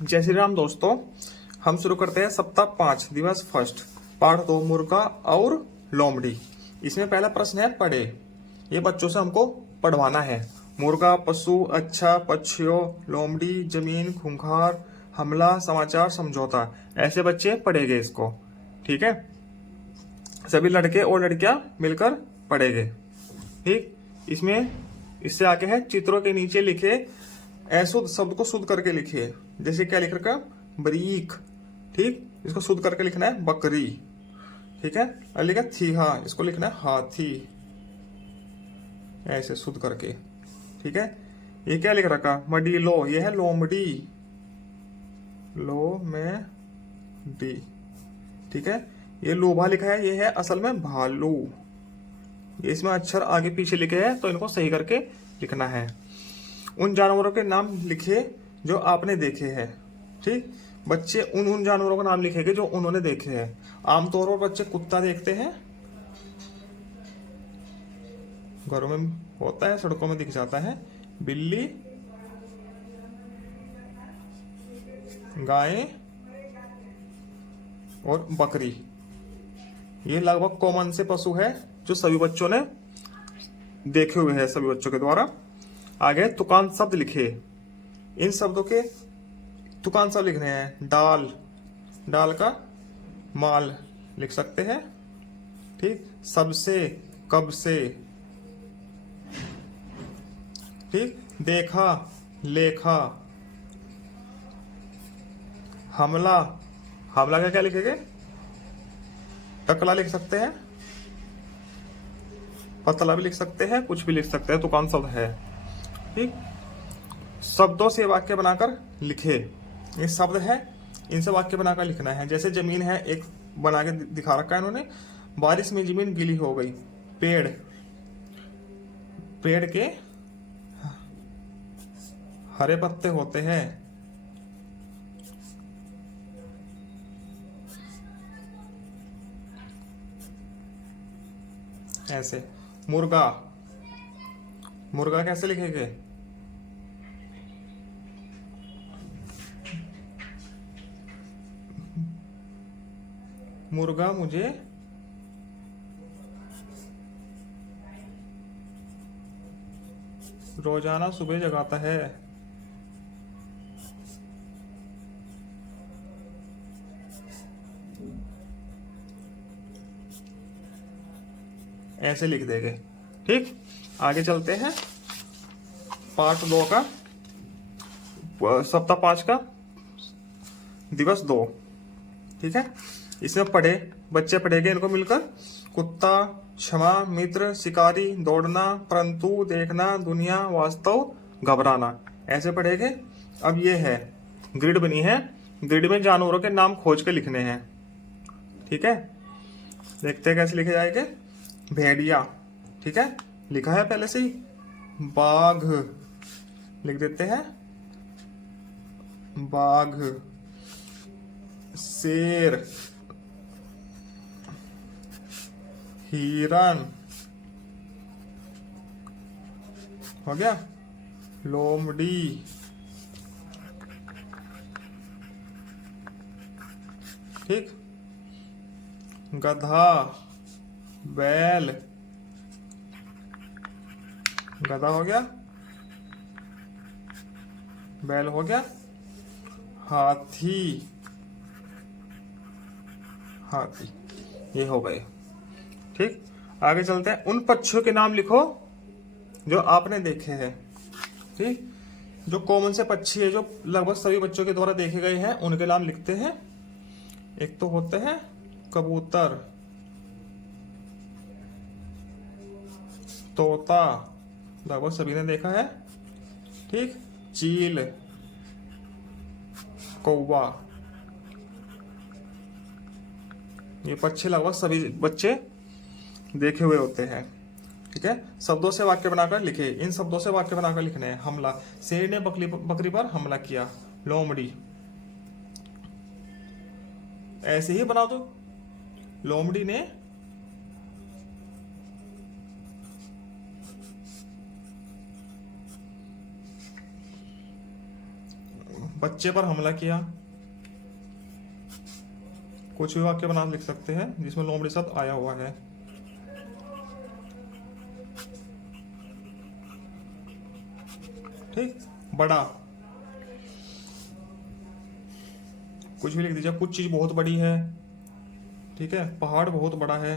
जय श्री राम दोस्तों। हम शुरू करते हैं सप्ताह 5 दिवस फर्स्ट पाठ 2 मुर्गा और लोमड़ी। इसमें पहला प्रश्न है पढ़े। ये बच्चों से हमको पढ़वाना है। मुर्गा पशु, अच्छा, पक्षियों, लोमड़ी जमीन, खूंखार, हमला, समाचार, समझौता। ऐसे बच्चे पढ़ेंगे इसको। ठीक है, सभी लड़के और लड़कियां मिलकर पढ़ेंगे। ठीक, इसमें इससे आगे है चित्रों के नीचे लिखे अशुद्ध शब्द को शुद्ध करके लिखिए। जैसे क्या लिख रखा, बरीक। ठीक, इसको शुद्ध करके लिखना है बकरी। ठीक है, और लिखा थीहा, इसको लिखना है हाथी, ऐसे शुद्ध करके। ठीक है, ये क्या लिख रखा, मडीलो, ये है लोमड़ी, लो में डी। ठीक है, ये लोभा लिखा है, ये है असल में भालू। ये इसमें अक्षर आगे पीछे लिखे हैं तो इनको सही करके लिखना है। उन जानवरों के नाम लिखे जो आपने देखे हैं। ठीक, बच्चे उन उन जानवरों का नाम लिखेंगे जो उन्होंने देखे हैं। आमतौर पर बच्चे कुत्ता देखते हैं, घरों में होता है, सड़कों में दिख जाता है। बिल्ली, गाय और बकरी, ये लगभग कॉमन से पशु है जो सभी बच्चों ने देखे हुए हैं, सभी बच्चों के द्वारा। आगे तुकान शब्द लिखे। इन शब्दों के तुकान शब्द लिखने हैं। डाल, डाल का माल लिख सकते हैं। ठीक, सबसे, कब से। ठीक, देखा, लेखा। हमला, हमला का क्या लिखेंगे, टकला लिख सकते हैं, पतला भी लिख सकते हैं, कुछ भी लिख सकते हैं, तुकान शब्द है। ठीक, शब्दों से वाक्य बनाकर लिखे। ये शब्द है, इनसे वाक्य बनाकर लिखना है। जैसे जमीन है, एक बना के दिखा रखा है इन्होंने। बारिश में जमीन गीली हो गई। पेड़, पेड़ के हरे पत्ते होते हैं। ऐसे मुर्गा, मुर्गा कैसे लिखेंगे, मुर्गा मुझे रोजाना सुबह जगाता है। ऐसे लिख देंगे। ठीक, आगे चलते हैं पार्ट 2 का, सप्ताह 5 का दिवस 2। ठीक है, इसमें पढ़े, बच्चे पढ़ेंगे इनको मिलकर। कुत्ता, क्षमा, मित्र, शिकारी, दौड़ना, परंतु, देखना, दुनिया, वास्तव, घबराना। ऐसे पढ़ेंगे। अब ये है ग्रिड बनी है, ग्रिड में जानवरों के नाम खोज के लिखने हैं। ठीक है, देखते हैं कैसे लिखे जाएंगे। भेड़िया, ठीक है, लिखा है पहले से ही। बाघ लिख देते हैं, बाघ। शेर, हिरन, हो गया। लोमड़ी, ठीक। गधा, बैल, गधा हो गया, बैल हो गया। हाथी, हाथी, ये हो गए। ठीक, आगे चलते हैं। उन पक्षियों के नाम लिखो जो आपने देखे हैं। ठीक, जो कॉमन से पक्षी है जो लगभग सभी बच्चों के द्वारा देखे गए हैं, उनके नाम लिखते हैं। एक तो होते हैं कबूतर, तोता, लगभग सभी ने देखा है। ठीक, चील, कौवा, ये पक्षी लगभग सभी बच्चे देखे हुए होते हैं। ठीक है, शब्दों से वाक्य बनाकर लिखे। इन शब्दों से वाक्य बनाकर लिखने हैं। हमला, शेर ने बकरी पर हमला किया। लोमड़ी, ऐसे ही बना दो, लोमड़ी ने बच्चे पर हमला किया। कुछ भी वाक्य बना लिख सकते हैं जिसमें लोमड़ी शब्द आया हुआ है। ठीक, बड़ा, कुछ भी लिख दीजिए। कुछ चीज बहुत बड़ी है। ठीक है, पहाड़ बहुत बड़ा है।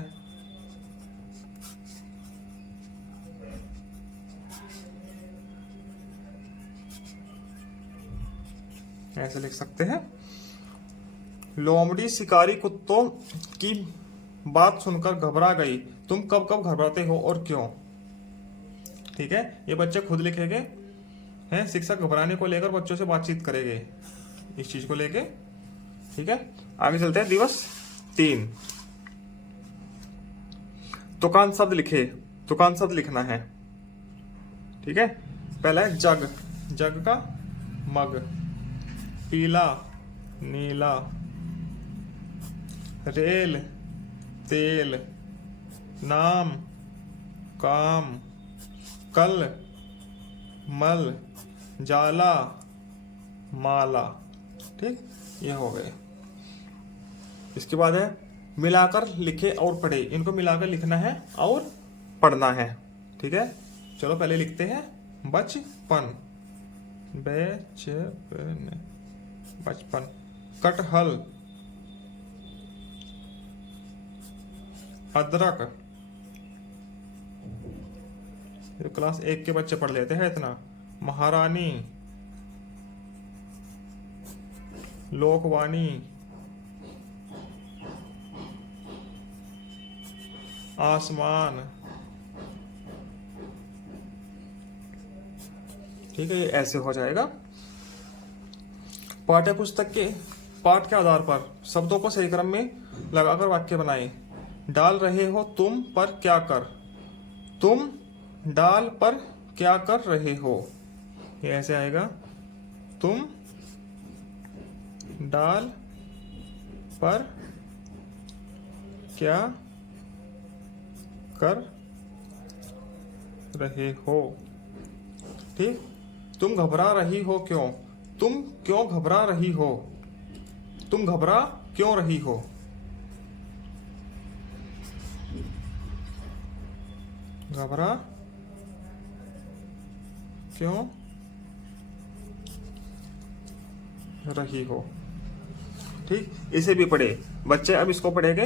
ऐसे लिख सकते हैं। लोमड़ी शिकारी कुत्तों की बात सुनकर घबरा गई। तुम कब कब घबराते हो और क्यों? ठीक है, ये बच्चे खुद लिखेंगे हैं। शिक्षक घबराने को लेकर बच्चों से बातचीत करेंगे इस चीज को लेके। ठीक है, आगे चलते हैं। दिवस 3, तुकान शब्द लिखे। तुकान शब्द लिखना है। ठीक है, पहला है जग। जग का मग। पीला, नीला। रेल, तेल। नाम, काम। कल, मल। जाला, माला। ठीक, ये हो गए। इसके बाद है मिलाकर लिखे और पढ़े। इनको मिलाकर लिखना है और पढ़ना है। ठीक है, चलो पहले लिखते हैं। बचपन, बचपन। कटहल, अदरक। ये क्लास 1 के बच्चे पढ़ लेते हैं इतना। महारानी, लोकवाणी। आसमान। ठीक है, ये ऐसे हो जाएगा। पाठ्य पुस्तक के पाठ के आधार पर शब्दों को सही क्रम में लगाकर वाक्य बनाएं। डाल रहे हो तुम पर क्या कर। तुम डाल पर क्या कर रहे हो। ये ऐसे आएगा। तुम डाल पर क्या कर रहे हो। ठीक, तुम घबरा रही हो क्यों। तुम क्यों घबरा रही हो। तुम घबरा क्यों रही हो। घबरा क्यों रही हो। ठीक, इसे भी पढ़े बच्चे। अब इसको पढ़ेंगे।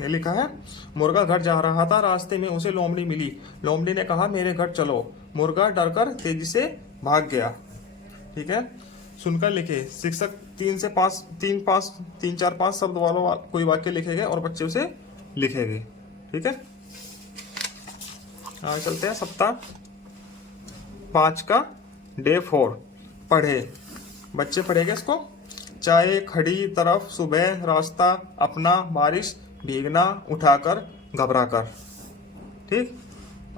ये लिखा है, मुर्गा घर जा रहा था, रास्ते में उसे लोमड़ी मिली। लोमड़ी ने कहा मेरे घर चलो। मुर्गा डरकर तेजी से भाग गया। ठीक है, सुनकर लिखे। शिक्षक 3 4 5 शब्द वाला कोई वाक्य लिखेंगे और बच्चे उसे लिखेंगे। ठीक है, आगे चलते हैं। सप्ताह 5 का डे 4 पढ़े। बच्चे पढ़ेंगे इसको। चाय, खड़ी, तरफ, सुबह, रास्ता, अपना, बारिश, भीगना, उठाकर, घबराकर। ठीक,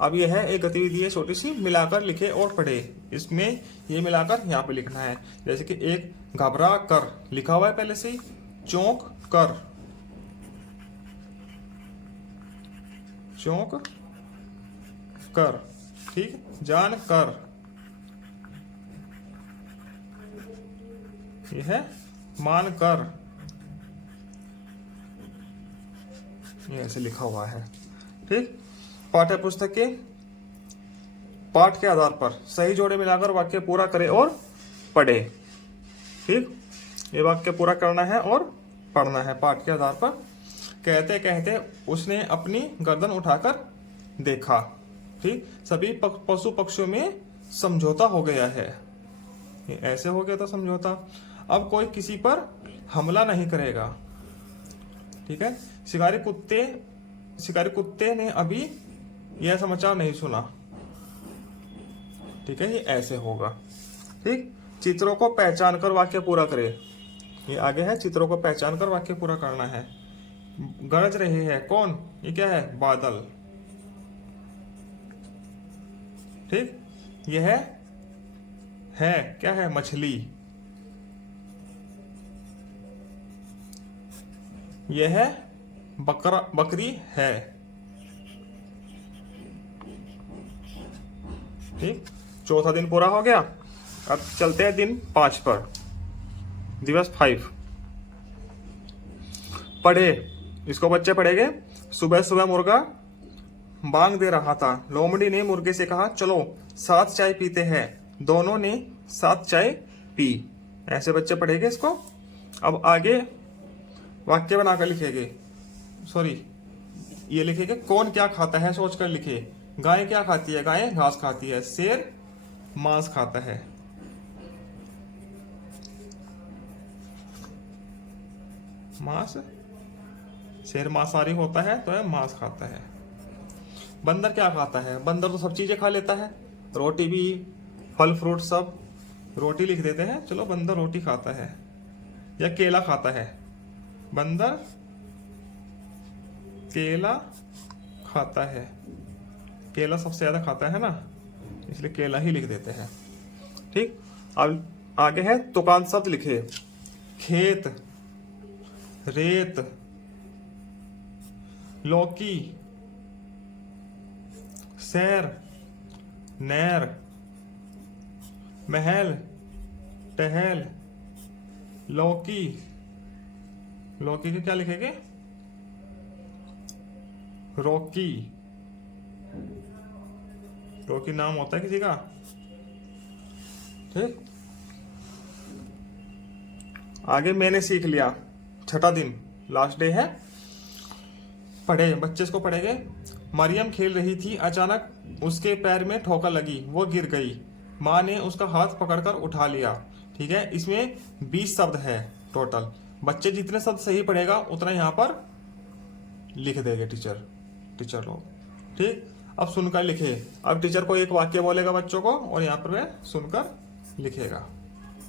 अब यह है एक गतिविधि है छोटी सी। मिलाकर लिखे और पढ़े। इसमें ये मिलाकर यहाँ पे लिखना है। जैसे कि एक घबरा कर लिखा हुआ है पहले से ही। चौंक कर, चौंक कर। ठीक, जान कर। यह है मान कर। ये ऐसे लिखा हुआ है। ठीक, पाठ्य पुस्तक के पाठ के आधार पर सही जोड़े मिलाकर वाक्य पूरा करें और पढ़े। ठीक, ये वाक्य पूरा करना है और पढ़ना है पाठ के आधार पर। कहते कहते उसने अपनी गर्दन उठाकर देखा। ठीक, सभी पशु पक्षियों में समझौता हो गया है। ये ऐसे हो गया था समझौता। अब कोई किसी पर हमला नहीं करेगा। ठीक है, शिकारी कुत्ते ने अभी यह समाचार नहीं सुना। ठीक है, ये ऐसे होगा। ठीक, चित्रों को पहचान कर वाक्य पूरा करें। ये आगे है, चित्रों को पहचान कर वाक्य पूरा करना है। गरज रहे हैं कौन। ये क्या है, बादल। ठीक, यह है क्या है, मछली। यह बकरी है। ठीक, चौथा दिन पूरा हो गया। अब चलते हैं दिन 5 पर। दिवस 5। पढ़े, इसको बच्चे पढ़ेंगे। सुबह सुबह मुर्गा बांग दे रहा था। लोमड़ी ने मुर्गे से कहा, चलो साथ चाय पीते हैं। दोनों ने साथ चाय पी। ऐसे बच्चे पढ़ेंगे इसको। अब आगे वाक्य बनाकर लिखेंगे। सॉरी, ये लिखेंगे कौन क्या खाता है सोचकर लिखे। गाय क्या खाती है? गाय घास खाती है। शेर मांस खाता है। मांस, शेर मांसाहारी होता है तो है मांस खाता है। बंदर क्या खाता है? बंदर तो सब चीजें खा लेता है, रोटी भी, फल फ्रूट सब। रोटी लिख देते हैं, चलो बंदर रोटी खाता है। या केला खाता है, बंदर केला खाता है। केला सबसे ज्यादा खाता है ना, इसलिए केला ही लिख देते हैं। ठीक, अब आगे है तुकान शब्द लिखे। खेत, रेत, लौकी, सैर, नहर, महल, टहल, लौकी। लौकी के क्या लिखेंगे? रॉकी। रॉकी नाम होता है किसी का। ठीक, आगे मैंने सीख लिया। छठा दिन, लास्ट डे है। पढ़े, बच्चे इसको पढ़ेंगे। मरियम खेल रही थी, अचानक उसके पैर में ठोकर लगी, वो गिर गई। माँ ने उसका हाथ पकड़कर उठा लिया। ठीक है, इसमें 20 शब्द है टोटल। बच्चे जितने शब्द सही पढ़ेगा उतना यहाँ पर लिख देंगे टीचर लोग। ठीक, अब सुनकर लिखे। अब टीचर को एक वाक्य बोलेगा बच्चों को और यहाँ पर वह सुनकर लिखेगा।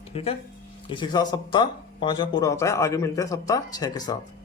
ठीक है, इसी के साथ सप्ताह 5 पूरा होता है। आगे मिलते हैं सप्ताह 6 के साथ।